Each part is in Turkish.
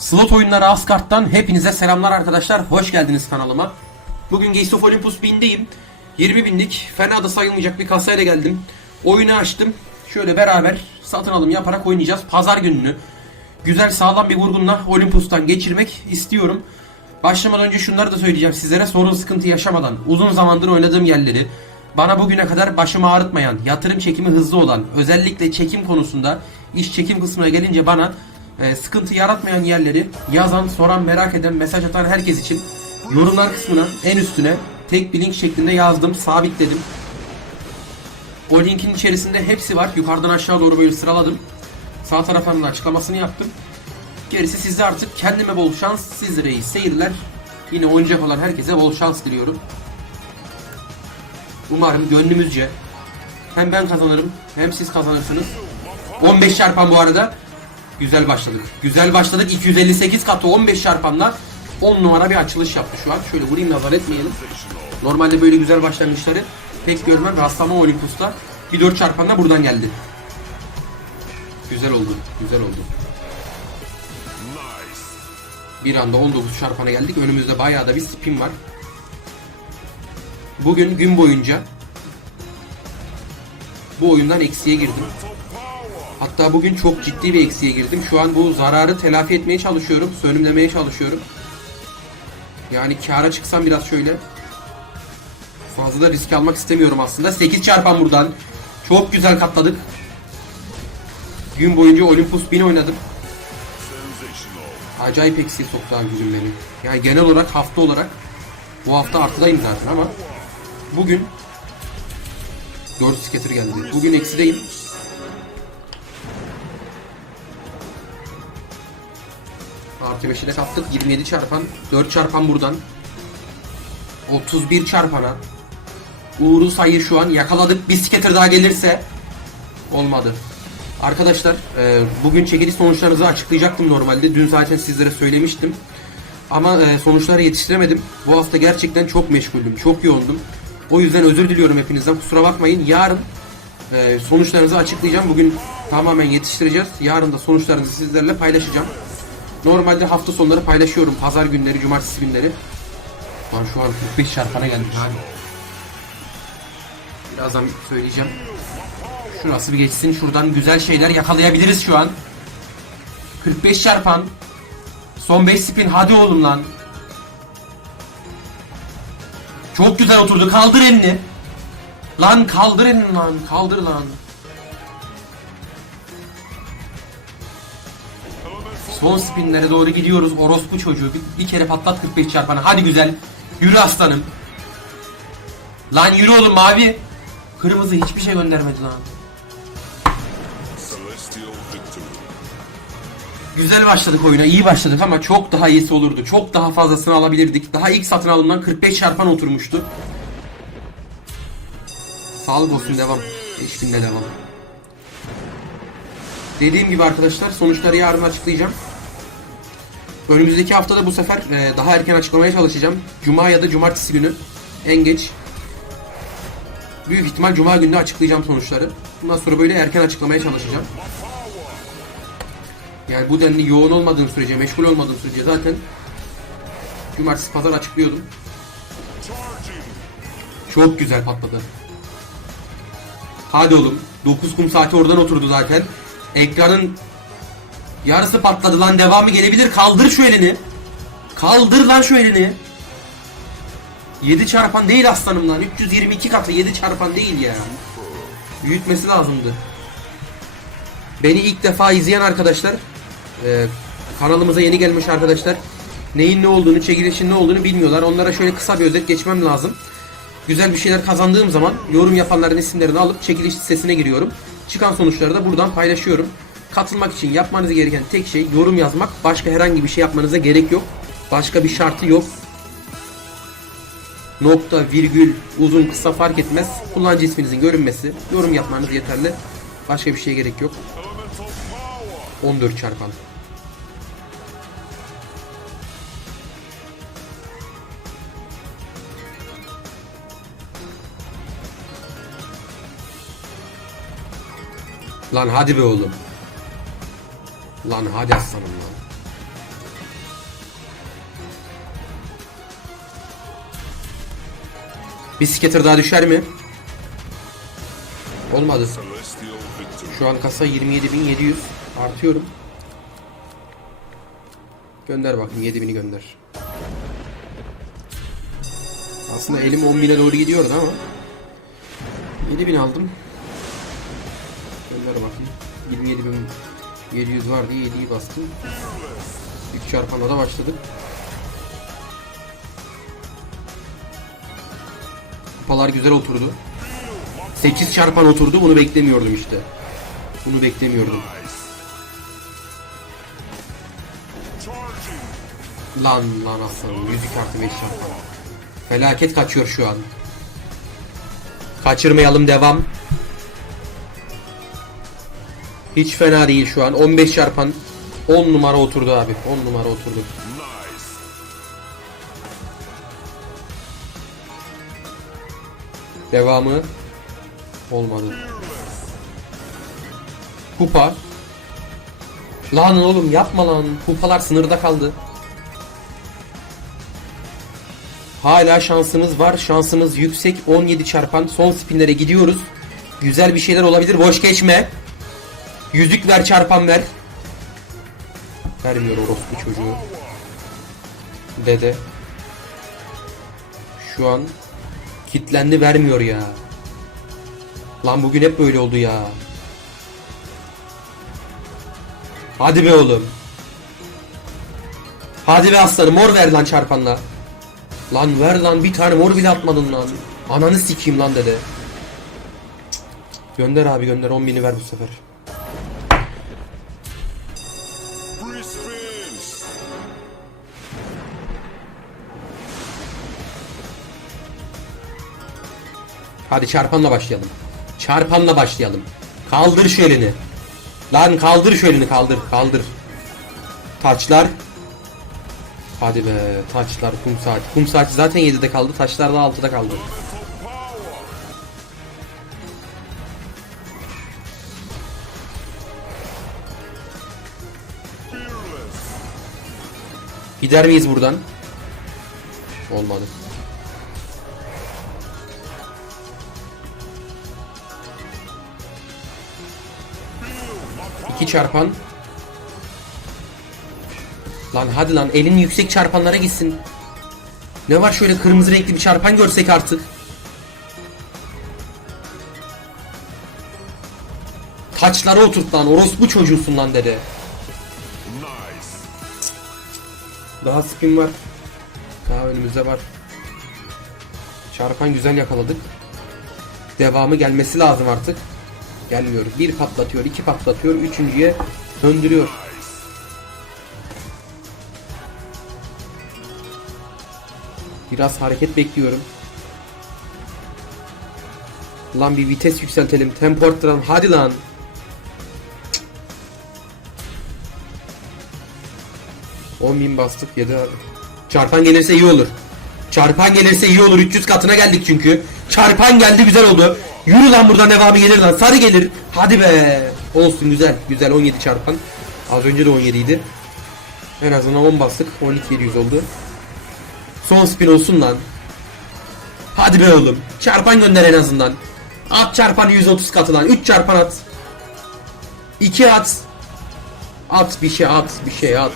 Slot oyunları Asgard'dan hepinize selamlar arkadaşlar. Hoş geldiniz kanalıma. Bugün Gates of Olympus 1000'deyim. 20 binlik fena da sayılmayacak bir kasayla geldim. Oyunu açtım. Şöyle beraber satın alım yaparak oynayacağız. Pazar gününü güzel sağlam bir vurgunla Olympus'tan geçirmek istiyorum. Başlamadan önce şunları da söyleyeceğim sizlere sorun sıkıntı yaşamadan uzun zamandır oynadığım yerleri bana bugüne kadar başımı ağrıtmayan, yatırım çekimi hızlı olan, özellikle çekim konusunda iş çekim kısmına gelince bana e, sıkıntı yaratmayan yerleri yazan, soran, merak eden, mesaj atan herkes için yorumlar kısmına en üstüne tek bir link şeklinde yazdım, sabitledim. O linkin içerisinde hepsi var. Yukarıdan aşağı doğru böyle sıraladım. Sağ taraftan da açıklamasını yaptım. Gerisi sizde artık kendime bol şans, sizlere iyi seyirler. Yine oynayacak olan herkese bol şans diliyorum. Umarım gönlümüzce hem ben kazanırım hem siz kazanırsınız. 15 çarpan bu arada. Güzel başladık. Güzel başladık. 258 katı 15 çarpanla 10 numara bir açılış yaptı şu an. Şöyle vurayım nazar etmeyelim. Normalde böyle güzel başlangıçları pek görmem. Rastlama Olympus'ta. Bir 4 çarpanla buradan geldi. Güzel oldu. Güzel oldu. Bir anda 19 çarpana geldik. Önümüzde bayağı da bir spin var. Bugün gün boyunca bu oyundan eksiye girdim. Hatta bugün çok ciddi bir eksiye girdim. Şu an bu zararı telafi etmeye çalışıyorum. Sönümlemeye çalışıyorum. Yani kâra çıksam biraz şöyle. Fazla da risk almak istemiyorum aslında. 8 çarpan buradan. Çok güzel katladık. Gün boyunca Olympus 1000 oynadım. Acayip eksiye soktu abi bugün beni. Yani genel olarak hafta olarak bu hafta artıdayım zaten ama bugün 4 skater geldi. Bugün eksideyim. Artı 5'i de kattık. 27 çarpan. 4 çarpan buradan. 31 çarpana. Uğur'u sayı şu an yakaladık. Bir skater daha gelirse olmadı. Arkadaşlar e, bugün çekiliş sonuçlarınızı açıklayacaktım normalde. Dün zaten sizlere söylemiştim. Ama e, sonuçları yetiştiremedim. Bu hafta gerçekten çok meşguldüm. Çok yoğundum. O yüzden özür diliyorum hepinizden. Kusura bakmayın. Yarın e, sonuçlarınızı açıklayacağım. Bugün tamamen yetiştireceğiz. Yarın da sonuçlarınızı sizlerle paylaşacağım. Normalde hafta sonları paylaşıyorum. Pazar günleri, cumartesi günleri. Lan şu an 45 çarpana geldik abi. Birazdan söyleyeceğim. Şurası bir geçsin. Şuradan güzel şeyler yakalayabiliriz şu an. 45 çarpan. Son 5 spin. Hadi oğlum lan. Çok güzel oturdu. Kaldır elini. Lan kaldır elini lan. Kaldır lan. Son spinlere doğru gidiyoruz. Orospu çocuğu. Bir, bir kere patlat 45 çarpanı. Hadi güzel. Yürü aslanım. Lan yürü oğlum mavi. Kırmızı hiçbir şey göndermedi lan. Güzel başladık oyuna, iyi başladık ama çok daha iyisi olurdu. Çok daha fazlasını alabilirdik. Daha ilk satın alımdan 45 çarpan oturmuştu. Sağlık olsun devam. 5000'de devam. Dediğim gibi arkadaşlar sonuçları yarın açıklayacağım. Önümüzdeki haftada bu sefer e, daha erken açıklamaya çalışacağım. Cuma ya da cumartesi günü en geç. Büyük ihtimal cuma günü açıklayacağım sonuçları. Bundan sonra böyle erken açıklamaya çalışacağım. Yani bu denli yoğun olmadığım sürece, meşgul olmadığım sürece zaten cumartesi pazar açıklıyordum. Çok güzel patladı. Hadi oğlum. 9 kum saati oradan oturdu zaten. Ekranın yarısı patladı lan devamı gelebilir. Kaldır şu elini. Kaldır lan şu elini. 7 çarpan değil aslanım lan. 322 katı 7 çarpan değil ya. Büyütmesi lazımdı. Beni ilk defa izleyen arkadaşlar e, kanalımıza yeni gelmiş arkadaşlar neyin ne olduğunu, çekilişin ne olduğunu bilmiyorlar. Onlara şöyle kısa bir özet geçmem lazım. Güzel bir şeyler kazandığım zaman yorum yapanların isimlerini alıp çekiliş listesine giriyorum. Çıkan sonuçları da buradan paylaşıyorum. Katılmak için yapmanız gereken tek şey yorum yazmak. Başka herhangi bir şey yapmanıza gerek yok. Başka bir şartı yok. Nokta, virgül, uzun, kısa fark etmez. Kullanıcı isminizin görünmesi, yorum yapmanız yeterli. Başka bir şeye gerek yok. 14 çarpan. Lan hadi be oğlum. Lan hadi aslanım lan. Bir skater daha düşer mi? Olmadı. Şu an kasa 27.700. Artıyorum. Gönder bakayım 7000'i gönder. Aslında elim 10.000'e doğru gidiyordu ama. 7000 aldım. Gönder bakayım. 27.000 27.700 var diye 7'yi bastım. 3 çarpanla da başladık. Kupalar güzel oturdu. 8 çarpan oturdu. Bunu beklemiyordum işte. Bunu beklemiyordum. Lan lan aslanım. Yüzük artı 5 çarpan. Felaket kaçıyor şu an. Kaçırmayalım devam. Hiç fena değil şu an. 15 çarpan 10 numara oturdu abi. 10 numara oturdu. Devamı olmadı. Kupa. Lan oğlum yapma lan. Kupalar sınırda kaldı. Hala şansımız var. Şansımız yüksek. 17 çarpan. Son spinlere gidiyoruz. Güzel bir şeyler olabilir. Boş geçme. Yüzük ver çarpan ver. Vermiyor orospu çocuğu. Dede. Şu an kitlendi vermiyor ya. Lan bugün hep böyle oldu ya. Hadi be oğlum. Hadi be aslanım mor ver lan çarpanla. Lan ver lan bir tane mor bile atmadın lan. Ananı sikeyim lan dede. Gönder abi gönder 10 bini ver bu sefer. Hadi çarpanla başlayalım. Çarpanla başlayalım. Kaldır şu elini. Lan kaldır şu elini kaldır kaldır. Taçlar. Hadi be taçlar kum saati. Kum saati zaten 7'de kaldı. Taçlar da 6'da kaldı. Gider miyiz buradan? Olmadı. İki çarpan. Lan hadi lan elin yüksek çarpanlara gitsin. Ne var şöyle kırmızı renkli bir çarpan görsek artık. Taçlara oturt lan orospu çocuğusun lan dede. Daha spin var. Daha önümüzde var. Çarpan güzel yakaladık. Devamı gelmesi lazım artık. Gelmiyor. Bir patlatıyor, iki patlatıyor, üçüncüye döndürüyor. Biraz hareket bekliyorum. Lan bir vites yükseltelim. Tempo arttıralım. Hadi lan. On bin bastık yedi abi. Çarpan gelirse iyi olur. Çarpan gelirse iyi olur. 300 katına geldik çünkü. Çarpan geldi güzel oldu. Yürü lan buradan devamı gelir lan. Sarı gelir. Hadi be. Olsun güzel. Güzel 17 çarpan. Az önce de 17 idi. En azından 10 bastık. 12 700 oldu. Son spin olsun lan. Hadi be oğlum. Çarpan gönder en azından. At çarpan 130 katı lan. 3 çarpan at. 2 at. At bir şey at. Bir şey at.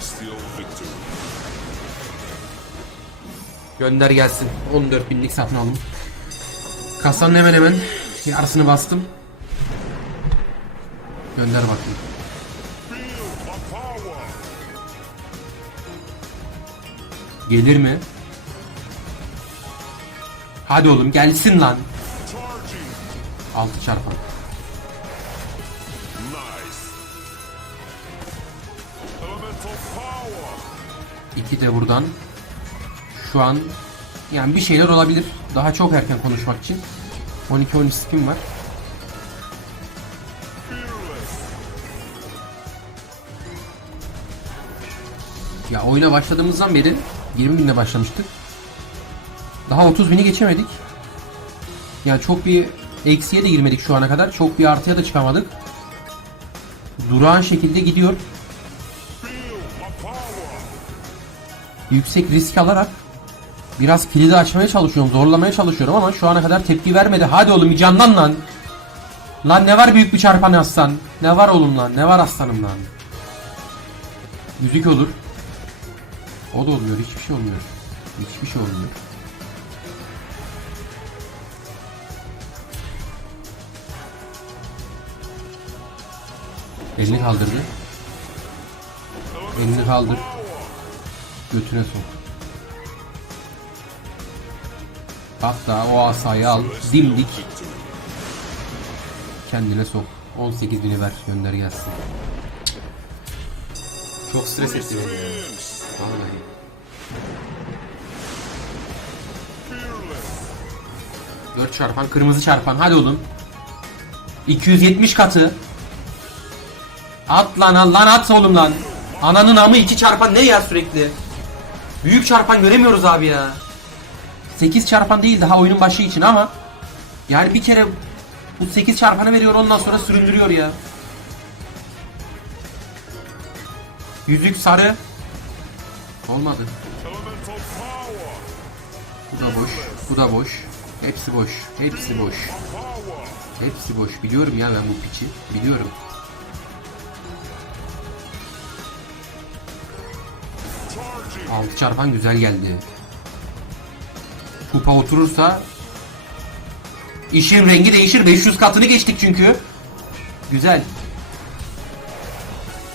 Gönder gelsin. 14 binlik satın aldım. Kasanın hemen hemen yarısını bastım. Gönder bakayım. Gelir mi? Hadi oğlum gelsin lan. Charging. 6 çarpan. 2 de buradan. Şu an yani bir şeyler olabilir. Daha çok erken konuşmak için. 12-13 spin var. Ya oyuna başladığımızdan beri 20 binde başlamıştık. Daha 30 bini geçemedik. Yani çok bir eksiye de girmedik şu ana kadar. Çok bir artıya da çıkamadık. Durağan şekilde gidiyor. Yüksek risk alarak Biraz kilidi açmaya çalışıyorum, zorlamaya çalışıyorum ama şu ana kadar tepki vermedi. Hadi oğlum bir canlan lan. Lan ne var büyük bir çarpan aslan? Ne var oğlum lan? Ne var aslanım lan? Müzik olur. O da olmuyor, hiçbir şey olmuyor. Hiçbir şey olmuyor. Elini kaldırdı. Elini kaldır. Götüne sok. Hatta o asayı al, dimdik. Kendine sok. 18 bini ver, gönder gelsin. Çok stres etti beni ya. Vallahi. Dört çarpan, kırmızı çarpan. Hadi oğlum. 270 katı. At lan lan at oğlum lan. Ananın amı iki çarpan ne ya sürekli? Büyük çarpan göremiyoruz abi ya. 8 çarpan değil daha oyunun başı için ama yani bir kere bu 8 çarpanı veriyor ondan sonra süründürüyor ya. Yüzük sarı. Olmadı. Bu da boş. Bu da boş. Hepsi boş. Hepsi boş. Hepsi boş. Biliyorum ya ben bu piçi. Biliyorum. 6 çarpan güzel geldi. Kupa oturursa işin rengi değişir. 500 katını geçtik çünkü. Güzel.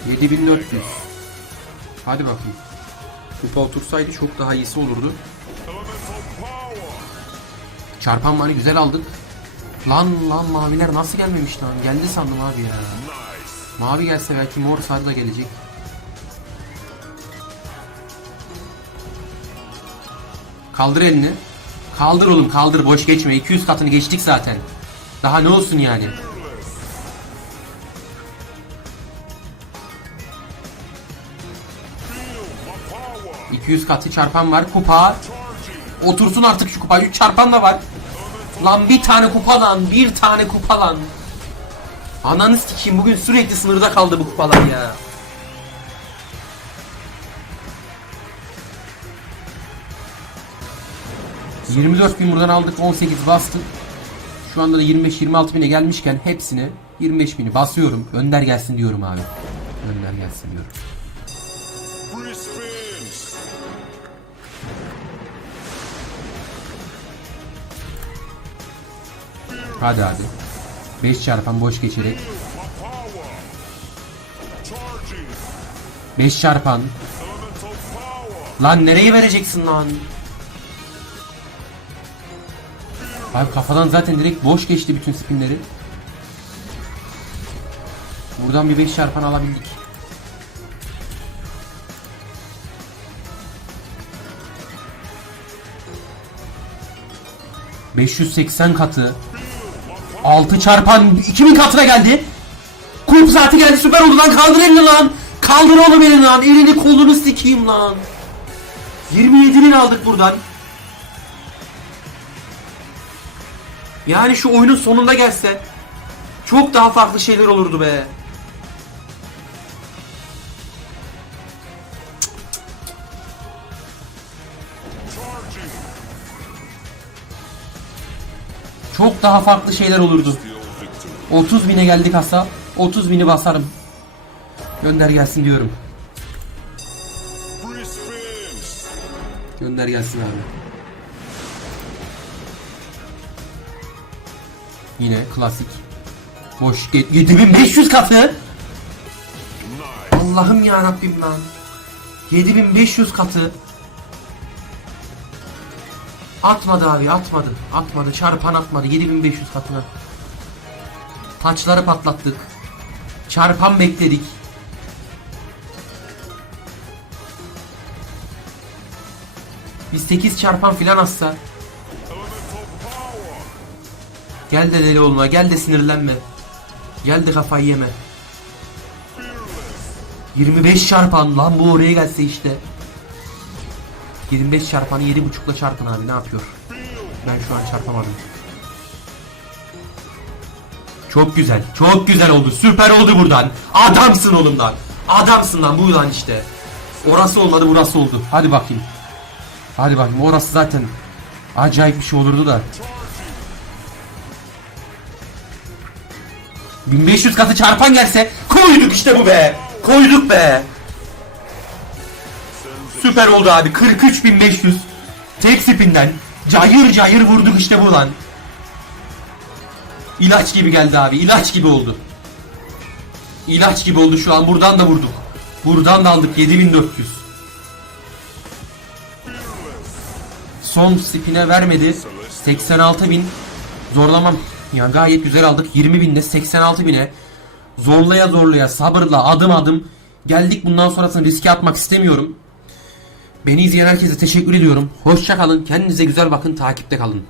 7400. Hadi bakayım. Kupa otursaydı çok daha iyisi olurdu. Çarpan mani güzel aldık. Lan lan maviler nasıl gelmemiş lan? Geldi sandım abi ya. Mavi gelse belki mor sarı da gelecek. Kaldır elini. Kaldır oğlum kaldır boş geçme. 200 katını geçtik zaten. Daha ne olsun yani? Fearless. Feel my power. 200 katı çarpan var. Kupa. Otursun artık şu kupa. 3 çarpan da var. Lan bir tane kupa lan. Bir tane kupa lan. Ananı sikeyim bugün sürekli sınırda kaldı bu kupalar ya. ...24 bin buradan aldık... ...18 bastık... ...şu anda da 25-26 bine gelmişken... ...hepsini... ...25 bini basıyorum... ...önder gelsin diyorum abi... ...önder gelsin diyorum... ...hadi abi... ...5 çarpan boş geçerek... My power. Charging. ...5 çarpan... Lan nereye vereceksin lan? Abi kafadan zaten direkt boş geçti bütün spinleri. Buradan bir 5 çarpan alabildik. ...580 katı... ...6 çarpan 2000 katına geldi. Kulp saati geldi süper oldu lan kaldır elini lan. Kaldır oğlum elini lan. Elini kolunu sikeyim lan. 27'nin aldık buradan. Yani şu oyunun sonunda gelse çok daha farklı şeyler olurdu be. Çok daha farklı şeyler olurdu. Still victory. 30 bine geldik hasa. 30 bini basarım. Gönder gelsin diyorum. Gönder gelsin abi. Yine klasik. Boş ge- 7500 katı. Nice. Allah'ım ya Rabbim lan. 7500 katı. Atmadı abi atmadı. Atmadı. Çarpan atmadı. 7500 katına. Taçları patlattık. Çarpan bekledik. Biz 8 çarpan filan atsa. Gel de deli olma. Gel de sinirlenme. Gel de kafayı yeme. Fearless. 25 çarpan lan bu oraya gelse işte. 25 çarpanı 7.5'la çarpın abi ne yapıyor? Ben şu an çarpamadım. Çok güzel. Çok güzel oldu. Süper oldu buradan. Adamsın oğlum lan. Adamsın lan buradan işte. Orası olmadı burası oldu. Hadi bakayım. Hadi bakayım orası zaten acayip bir şey olurdu da. 1500 katı çarpan gelse koyduk işte bu be. Koyduk be. Süper oldu abi. 43500 tek spinden cayır cayır vurduk işte bu lan. İlaç gibi geldi abi. ilaç gibi oldu. İlaç gibi oldu şu an. Buradan da vurduk. Buradan da aldık 7400. Son spine vermedi. 86.000 zorlamam. Ya gayet güzel aldık. 20.000'de 86.000'e zorlaya zorlaya sabırla adım adım geldik. Bundan sonrasını riske atmak istemiyorum. Beni izleyen herkese teşekkür ediyorum. Hoşça kalın. Kendinize güzel bakın. Takipte kalın.